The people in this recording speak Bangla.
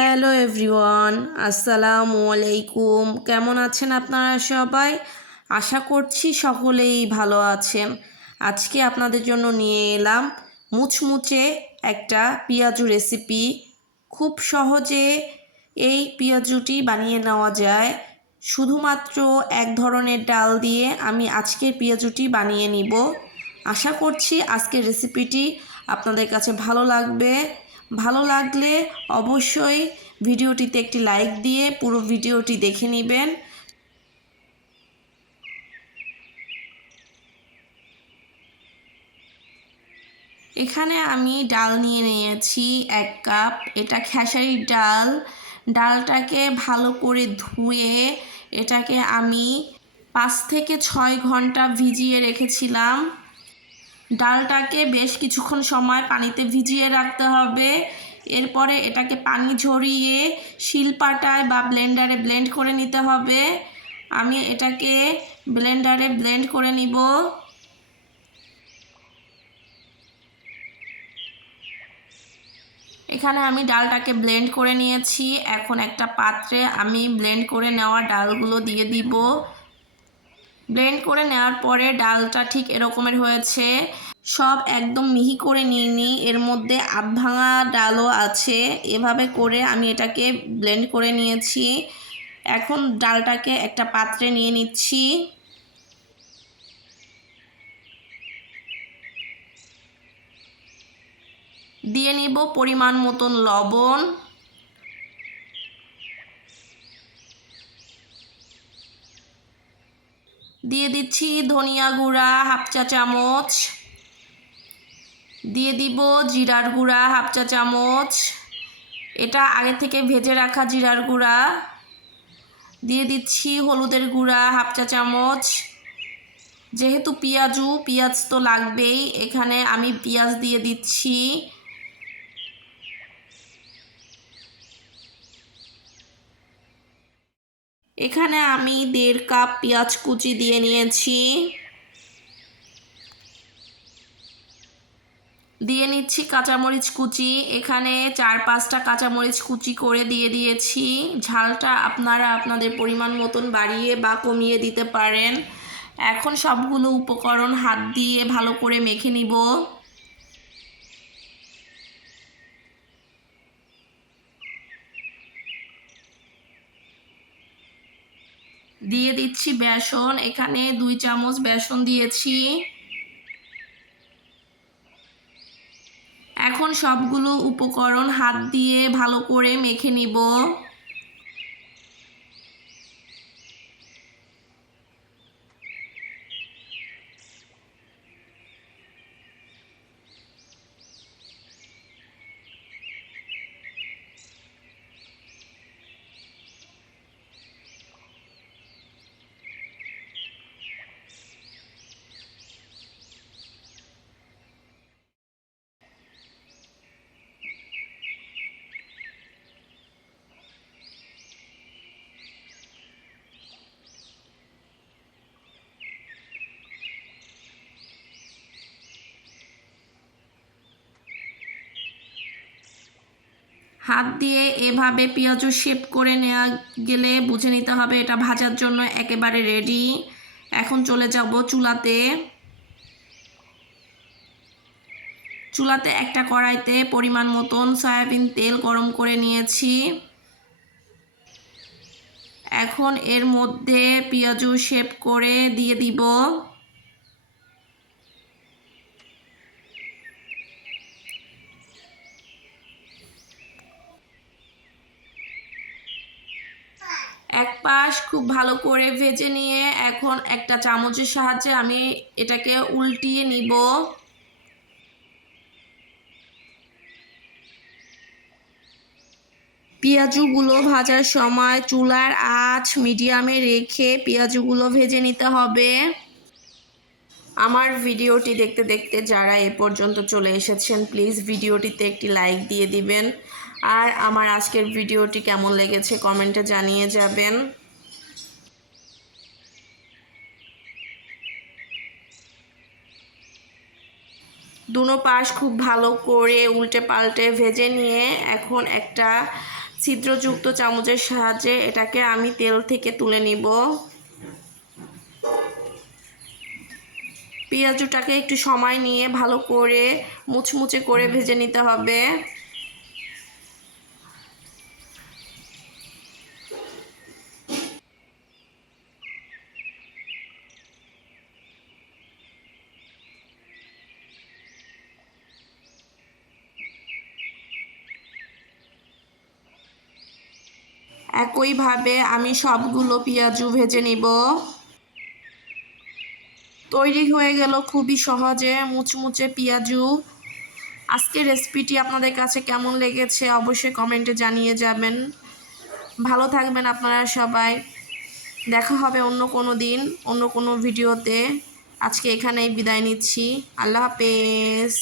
হ্যালো এভরিওয়ান, আসসালামু আলাইকুম। কেমন আছেন আপনারা সবাই? আশা করছি সকলেই ভালো আছেন। আজকে আপনাদের জন্য নিয়ে এলাম মুচমুচে একটা পেঁয়াজু রেসিপি খুব সহজে এই পেঁয়াজুটি বানিয়ে নেওয়া যায়। শুধুমাত্র এক ধরনের ডাল দিয়ে আমি আজকের পেঁয়াজুটি বানিয়ে নিব। আশা করছি আজকের রেসিপিটি আপনাদের কাছে ভালো লাগবে। ভালো লাগলে অবশ্যই ভিডিওটিতে একটি লাইক দিয়ে পুরো ভিডিওটি দেখে নেবেন। এখানে আমি ডাল নিয়ে নিয়েছি এক কাপ। এটা খেসারির ডাল। ডালটাকে ভালো করে ধুয়ে এটাকে আমি পাঁচ থেকে ছয় ঘণ্টা ভিজিয়ে রেখেছিলাম। ডালটাকে বেশ কিছুক্ষণ সময় পানিতে ভিজিয়ে রাখতে হবে। এরপরে এটাকে পানি ঝরিয়ে শিলপাটায় বা ব্লেন্ডারে ব্লেন্ড করে নিতে হবে। আমি এটাকে ব্লেন্ডারে ব্লেন্ড করে নিব। এখানে আমি ডালটাকে ব্লেন্ড করে নিয়েছি। এখন একটা পাত্রে আমি ব্লেন্ড করে নেওয়া ডালগুলো দিয়ে দিব। ব্লেন্ড করে নেওয়ার পরে ডালটা ঠিক এরকমের হয়েছে। সব একদম মিহি করে নিইনি এর মধ্যে আধ ভাঙা ডালও আছে। এভাবে করে আমি এটাকে ব্লেন্ড করে নিয়েছি। এখন ডালটাকে একটা পাত্রে নিয়ে নিচ্ছি। দিয়ে নিব পরিমাণ মতন লবণ। দিয়ে দিচ্ছি ধনিয়া গুঁড়া, হাফ চা চামচ। দিয়ে দিব জিরার গুঁড়া, হাফ চা চামচ। এটা আগে থেকে ভেজে রাখা জিরার গুঁড়া। দিয়ে দিচ্ছি হলুদের গুঁড়া, হাফ চা চামচ। যেহেতু পেঁয়াজু, পেঁয়াজ তো লাগবেই, এখানে আমি পেঁয়াজ দিয়ে দিচ্ছি। এখানে আমি দেড় কাপ পেঁয়াজ কুচি দিয়ে নিয়েছি। দিয়ে নিচ্ছি কাঁচামরিচ কুচি। এখানে চার পাঁচটা কাঁচামরিচ কুচি করে দিয়ে দিয়েছি। ঝালটা আপনারা আপনাদের পরিমাণ মতন বাড়িয়ে বা কমিয়ে দিতে পারেন। এখন সবগুলো উপকরণ হাত দিয়ে ভালো করে মেখে নিব। দিয়ে দিচ্ছি বেসন। এখানে দুই চামচ বেসন দিয়েছি। এখন সবগুলো উপকরণ হাত দিয়ে ভালো করে মেখে নিব। হাত দিয়ে এভাবে পেঁয়াজু শেপ করে নেওয়া গেলে বুঝে নিতে হবে এটা ভাজার জন্য একেবারে রেডি এখন চলে যাব চুলাতে। চুলাতে একটা কড়াইতে পরিমাণ মতন সয়াবিন তেল গরম করে নিয়েছি। এখন এর মধ্যে পেঁয়াজু শেপ করে দিয়ে দিব। এক পাশ খুব ভালো করে ভেজে নিয়ে এখন একটা চামচের সাহায্যে আমি এটাকে উল্টিয়ে নিব। পেঁয়াজুগুলো ভাজার সময় চুলার আঁচ মিডিয়ামে রেখে পেঁয়াজুগুলো ভেজে নিতে হবে। আমার ভিডিওটি দেখতে দেখতে যারা এ পর্যন্ত চলে এসেছেন, প্লিজ ভিডিওটিতে একটি লাইক দিয়ে দিবেন। আর আমার আজকের ভিডিওটি কেমন লেগেছে কমেন্টে জানিয়ে যাবেন। দুনো পাশ খুব ভালো করে উল্টে পাল্টে ভেজে নিয়ে এখন একটা ছিদ্রযুক্ত চামচের সাহায্যে এটাকে আমি তেল থেকে তুলে নিব। পেঁয়াজুটাকে একটু সময় নিয়ে ভালো করে মুচমুচে করে ভেজে নিতে হবে। একইভাবে আমি সবগুলো পেঁয়াজু ভেজে নিব। তৈরি হয়ে গেল খুবই সহজে মুচমুচে পেঁয়াজু আজকের রেসিপিটি আপনাদের কাছে কেমন লেগেছে অবশ্যই কমেন্টে জানিয়ে যাবেন। ভালো থাকবেন আপনারা সবাই। দেখা হবে অন্য কোনো দিন, অন্য কোনো ভিডিওতে। আজকে এখানেই বিদায় নিচ্ছি। আল্লাহ হাফেজ।